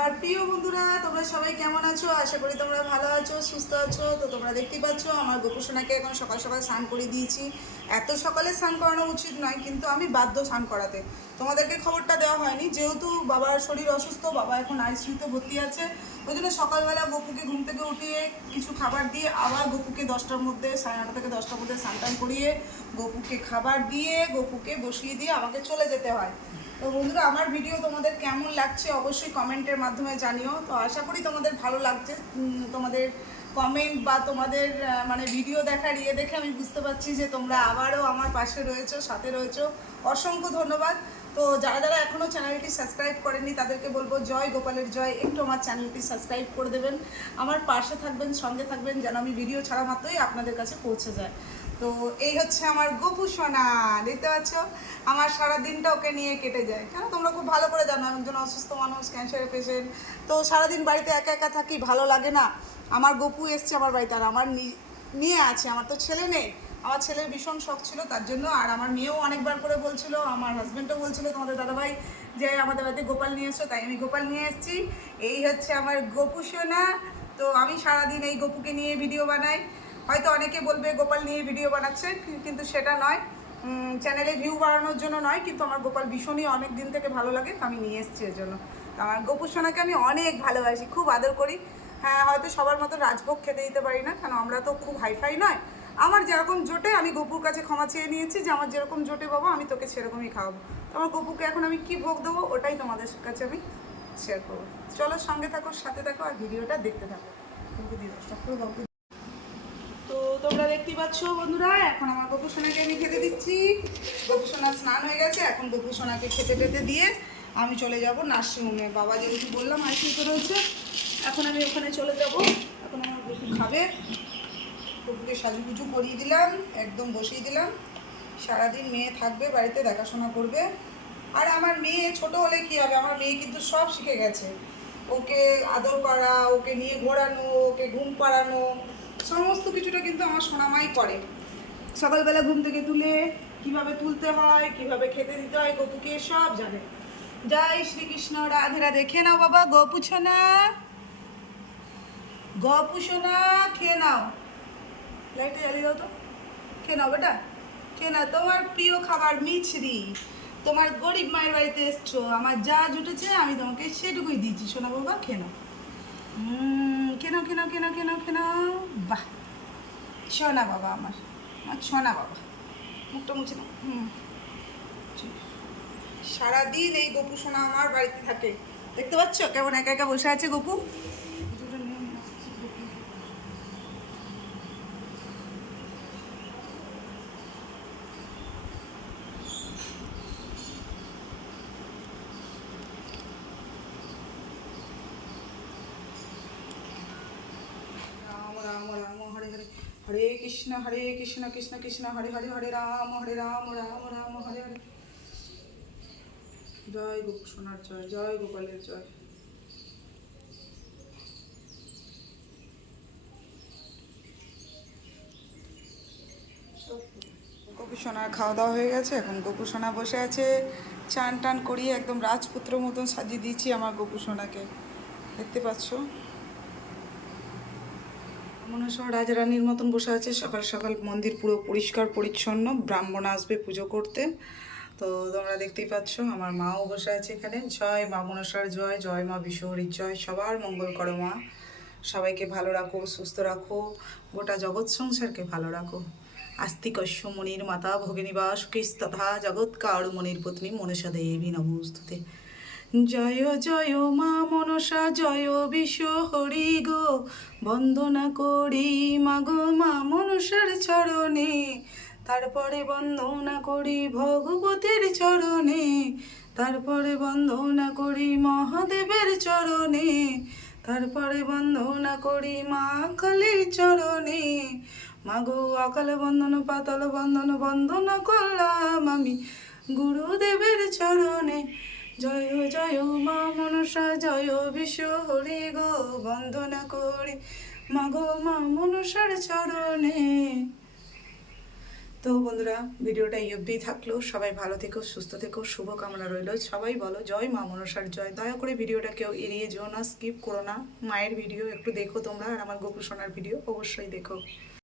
আমার প্রিয় বন্ধুরা, তোমরা সবাই কেমন আছো? আশা করি তোমরা ভালো আছো, সুস্থ আছো। তো তোমরা দেখতেই পাচ্ছ আমার গোপুসোনাকে এখন সকাল সকাল স্নান করে দিয়েছি। এত সকালে স্নান করানো উচিত নয়, কিন্তু আমি বাধ্য স্নান করাতে। তোমাদেরকে খবরটা দেওয়া হয়নি, যেহেতু বাবার শরীর অসুস্থ, বাবা এখন আইসিইউতে ভর্তি আছে। ওই জন্য সকালবেলা গপুকে ঘুম থেকে উঠিয়ে কিছু খাবার দিয়ে আবার গপুকে 10টার মধ্যে, 9:30 থেকে 10টার মধ্যে স্নান টান করিয়ে গপুকে খাবার দিয়ে গপুকে বসিয়ে দিয়ে আমাকে চলে যেতে হয়। তো বন্ধুরা, আমার ভিডিও তোমাদের কেমন লাগছে অবশ্যই কমেন্টের মাধ্যমে জানিও। তো আশা করি তোমাদের ভালো লাগছে। তোমাদের কমেন্ট বা তোমাদের মানে ভিডিও দেখার দেখে আমি বুঝতে পারছি যে তোমরা আবারও আমার পাশে রয়েছো, সাথে রয়েছো। অসংখ্য ধন্যবাদ। তো যারা যারা এখনও চ্যানেলটি সাবস্ক্রাইব করেনি তাদেরকে বলবো জয় গোপালের জয়, একটু আমার চ্যানেলটি সাবস্ক্রাইব করে দেবেন, আমার পাশে থাকবেন, সঙ্গে থাকবেন, যেন আমি ভিডিও ছাড়া মাত্রই আপনাদের কাছে পৌঁছে যায়। তো এই হচ্ছে আমার গপু সোনা, দেখতে পাচ্ছ। আমার সারা দিনটা ওকে নিয়ে কেটে যায়। কেন, তোমরা খুব ভালো করে জানো আমি একজন অসুস্থ মানুষ, ক্যান্সারের পেশেন্ট। তো সারাদিন বাড়িতে একা একা থাকি, ভালো লাগে না। আমার গপু এসছে আমার বাড়িতে, আর আমার মেয়ে আছে, আমার তো ছেলে নেই। আমার ছেলের ভীষণ শখ ছিল তার জন্য, আর আমার মেয়েও অনেকবার করে বলছিল, আমার হাজব্যান্ডও বলছিল তোমাদের দাদাভাই যে আমাদের বাড়িতে গোপাল নিয়ে এসো, তাই আমি গোপাল নিয়ে এসেছি। এই হচ্ছে আমার গপু সোনা। তো আমি সারাদিন এই গপুকে নিয়ে ভিডিও বানাই। হয়তো অনেকে বলবে গোপাল নিয়ে ভিডিও বানাচ্ছে, কিন্তু সেটা নয়। চ্যানেলে ভিউ বাড়ানোর জন্য নয়, কিন্তু আমার গোপাল ভীষণই অনেক দিন থেকে ভালো লাগে, আমি নিয়ে এসেছি এর জন্য। আমার গপু সোনাকে আমি অনেক ভালোবাসি, খুব আদর করি। হ্যাঁ, হয়তো সবার মতো রাজভোগ খেতে দিতে পারি না, কারণ আমরা তো খুব হাইফাই নয়। আমার যেরকম জোটে আমি গপুর কাছে ক্ষমা চেয়ে নিয়েছি যে আমার যেরকম জোটে বাবা, আমি তোকে সেরকমই খাওয়াবো। তো আমার গপুকে এখন আমি কি ভোগ দেবো, ওটাই তোমাদের কাছে আমি শেয়ার করবো। চলো, সঙ্গে থাকো, সাথে থাকো, আর ভিডিওটা দেখতে থাকো। তো তোমরা দেখতেই পাচ্ছ বন্ধুরা, এখন আমার গপু সোনাকে আমি খেতে দিচ্ছি। গপু সোনা স্নান হয়ে গেছে, এখন গপু সোনাকে খেতে টেতে দিয়ে আমি চলে যাব নার্সিংহোমে। বাবা যেহেতু বললাম আইসিইউতে রয়েছে, এখন আমি ওখানে চলে যাব। এখন আমার গপু খাবে। গপুকে সাজুগুজু করিয়ে দিলাম, একদম বসিয়ে দিলাম। সারাদিন মেয়ে থাকবে বাড়িতে, দেখাশোনা করবে। আর আমার মেয়ে ছোট হলে কি হবে, আমার মেয়ে কিন্তু সব শিখে গেছে। ওকে আদর করা, ওকে নিয়ে ঘোরানো, ওকে ঘুম পাড়ানো, সমস্ত কিছুটা কিন্তু আমার সোনামাই করে। সকালবেলা ঘুম থেকে তুলে কিভাবে তুলতে হয়, কিভাবে খেতে দিতে হয় গপুকে, সব জানে। জয় শ্রীকৃষ্ণ, রাধে রাধে। খেয়ে নাও বাবা, গপু সোনা, গপু সোনা, খেয়ে নাও। লাইটে জ্বালিয়ে দাও তো, খেয়ে নাও বেটা, খেয়ে নাও। তোমার প্রিয় খাবার মিছরি। তোমার গরিব মায়ের বাড়িতে এসছো, আমার যা জুটেছে আমি তোমাকে সেটুকুই দিয়েছি সোনা বাবা, খেয়ে নাও। খেয়ে নাও, খেয়ে নাও, খেয়ে নাও, খেয়ে নাও, খেয়ে নাও। বাহ, সোনা বাবা, আমার আমার সোনা বাবা। মুখটা মুছে নাও। সারাদিন এই গপু সোনা আমার বাড়িতে থাকে। দেখতে পাচ্ছ কেমন একা একা বসে আছে গপু। রাম রাম রাম হরে হরে, হরে কৃষ্ণ কৃষ্ণ কৃষ্ণ হরে হরে, হরে রাম রাম রাম হরে হরে। জয় গোপু সোনার জয়, জয় গোপালের জয়। গপু সোনার খাওয়া দাওয়া হয়ে গেছে, এখন গপু সোনা বসে আছে। চান টান করিয়ে একদম রাজপুত্র মতন সাজিয়ে দিয়েছি আমার গপু সোনাকে, দেখতে পাচ্ছ। মনে হয় রাজারানীর মতন বসে আছে। সকাল সকাল মন্দির পুরো পরিষ্কার পরিচ্ছন্ন, ব্রাহ্মণ আসবে পুজো করতে। তো তোমরা দেখতেই পাচ্ছ আমার মাও বসে আছে এখানে। জয় মা মনসার জয়, জয় মা বিশ্বহরীর জয়। সবার মঙ্গল করো মা, সবাইকে ভালো রাখো, সুস্থ রাখো, গোটা জগৎ সংসারকে ভালো রাখো। আস্তিকস্য মনির মাতা ভগিনীবাস তথা জগৎকার মনির পত্নী মনসা দেবী নমস্তুতে। জয় জয় মা মনসা, জয় বিশ্ব হরি গো, বন্দনা করি মাগো মা মনসার চরণে। তারপরে বন্দনা করি ভগবতীর চরণে, তারপরে বন্দনা করি মহাদেবের চরণে, তারপরে বন্দনা করি মা কালীর চরণে। মাগো অকাল বন্দন পাতাল বন্দন, বন্দনা করলাম আমি গুরুদেবের চরণে। জয় জয় মা মনসা, জয় বিশ্ব হরি গো, বন্দনা করি মাগো মা মনসার চরণে। তো বন্ধুরা, ভিডিওটা এই অবধিই থাকলো। সবাই ভালো থেকো, সুস্থ থেকো, শুভ কামনা রইলো। সবাই বলো জয় মা মনসার জয়। দয়া করে ভিডিওটা কেউ এড়িয়ে যেও না, স্কিপ করো না। মায়ের ভিডিও একটু দেখো তোমরা, আর আমার গোপু সোনার ভিডিও অবশ্যই দেখো।